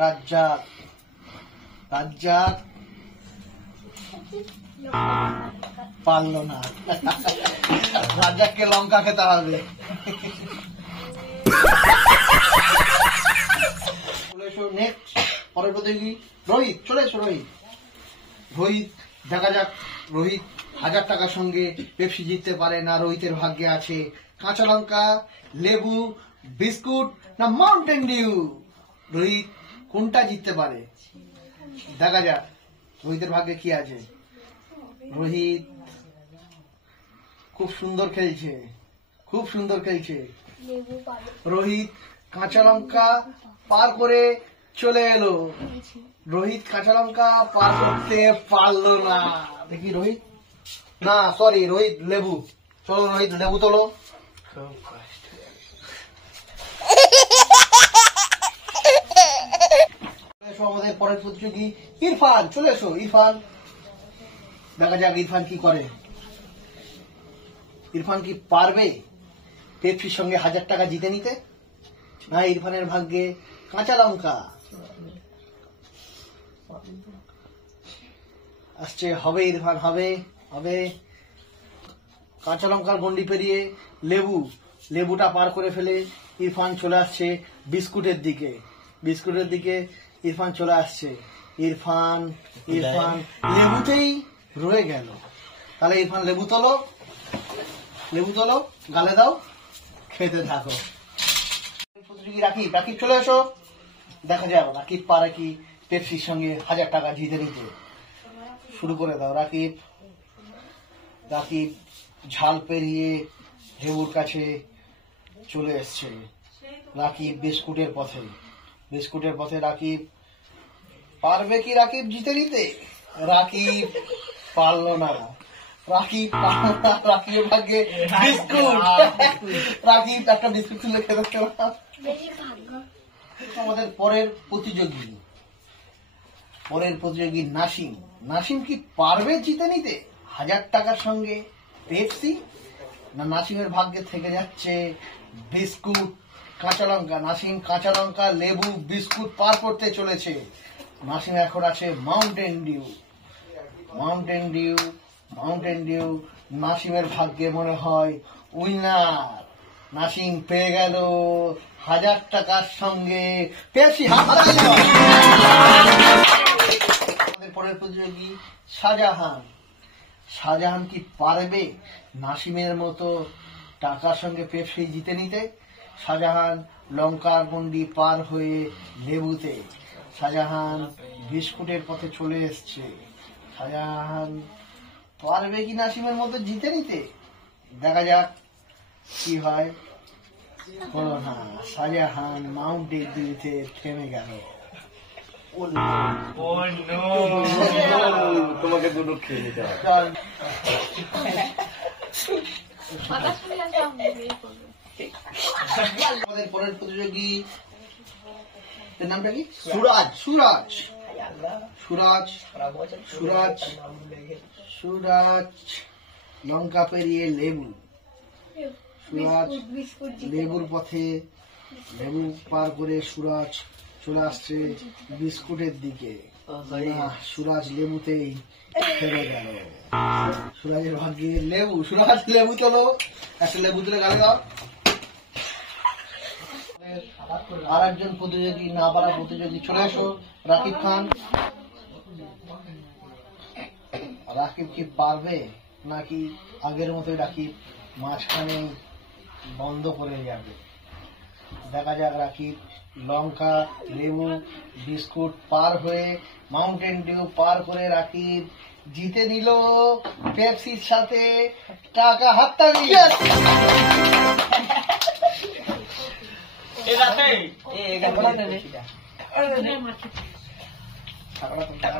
রাজ্জাক রাজ্জাক পারলো না। রাজ্জাককে লঙ্কা খেতে হবে। চলে এসো নেক্সট পরের প্রতিযোগী রোহিত। চলে এসো রোহিত। রোহিত দেখা যাক রোহিত 1000 টাকার সঙ্গে পেপসি জিততে পারে না। রোহিতের ভাগ্যে আছে কাঁচা লঙ্কা, লেবু, বিস্কুট না মাউন্টেন ডিউ। রোহিত কোনটা জিততে পারে দেখা যাক রোহিতের ভাগ্যে কি আছে। রোহিত খুব সুন্দর খেলছে, খুব সুন্দর খেলছে। রোহিত কাঁচা লঙ্কা পার করে চলে এলো। রোহিত কাঁচা লঙ্কা পার করতে পারলো না। দেখি রোহিত, না সরি রোহিত লেবু। চলো রোহিত লেবু তোলো। আমাদের পরের প্রতিযোগী ইরফান। চলে এসো ইরফান। দেখা যাক ইরফান কি করে। ইরফান কি পারবে পেপসির সঙ্গে 1000 টাকা জিতে নিতে? না ইরফানের ভাগ্যে কাঁচা লঙ্কা আসছে। হবে ইরফান, হবে হবে। কাঁচা লঙ্কার গন্ডি পেরিয়ে লেবু, লেবুটা পার করে ফেলে ইরফান চলে আসছে বিস্কুটের দিকে। বিস্কুটের দিকে ইরফান চলে আসছে। ইরফান ইরফান লেবুতেই রয়ে গেল। তাহলে ইরফান লেবু তোলো, লেবু তোলো, গালে দাও, খেতে থাকো। রাকিব, রাকিব চলে এসো। দেখা যাও রাকিব পারে কি পেপসির সঙ্গে 1000 টাকা জিতে নিতে। শুরু করে দাও রাকিব। রাকিব ঝাল পেরিয়ে লেবুর কাছে চলে এসছে। রাকিব বিস্কুটের পথে, বিস্কুটের পথে রাকিব পারবে কি রাকিব জিতে নিতে? রাকিব পারলো না। রাকিব পারলো না। রাকিবের ভাগ্যে বিস্কুট। রাকিব একটা বিস্কুট তুলে খেতে পারলো। আমাদের পরের প্রতিযোগী, পরের প্রতিযোগী নাসিম। নাসিম কি পারবে জিতে নিতে 1000 টাকার সঙ্গে পেপসি? না নাসিমের ভাগ্যে থেকে যাচ্ছে বিস্কুট, কাঁচা লঙ্কা। নাসিম কাঁচা লঙ্কা, লেবু, বিস্কুট পার করতে চলেছে। নাসিম এখন আছে Mountain Dew. Mountain Dew, Mountain Dew নাসিমের ভাগ্যে মনে হয় উইনার। নাসিম পেয়ে গেল 1000 টাকার সঙ্গে পেপসি। আমাদের পরের প্রতিযোগী শাহজাহান। শাহজাহান কি পারবে নাসিমের মতো টাকার সঙ্গে পেপসি জিতে নিতে? শাহজাহান লঙ্কার গন্ডি পার হয়ে লেবুতে। শাহজাহান বিস্কুটের পথে চলে এসছে। শাহজাহান পারবে কি নাসিমের মতো জিতে নিতে? দেখা যাক কি হয়। হ্যাঁ, শাহজাহান মাউন্টেন ডিউতে থেমে গেল। তোমাকে দুটো খেয়ে নিতে হবে। আমাদের পরের প্রতিযোগী নামটা কি? সুরাজ। সুরাজ সুরাজ সুরাজ সুরাজ লঙ্কা পেরিয়ে লেবু। সুরাজ লেবুর পথে, লেবু পার করে সুরাজ চলে আসছে বিস্কুটের দিকে। সুরাজ লেবুতেই ফেলে গেল। সুরাজের ভাগ্যে লেবু। সুরাজ লেবু তোলো, একটা লেবু তুলে গালে দাও। আর একজন প্রতিযোগী, না পারা প্রতিযোগী চলে এসো রাকিব খান। রাকিব কি পারবে নাকি আগের মতোই রাকিব মাঝখানে বন্ধ করে যাবে? দেখা যাক রাকিব লঙ্কা, লেবু, বিস্কুট পার হয়ে মাউন্টেন ডিউ পার করে রাকিব জিতে নিল পেপসির সাথে টাকা হাততালি। টাকা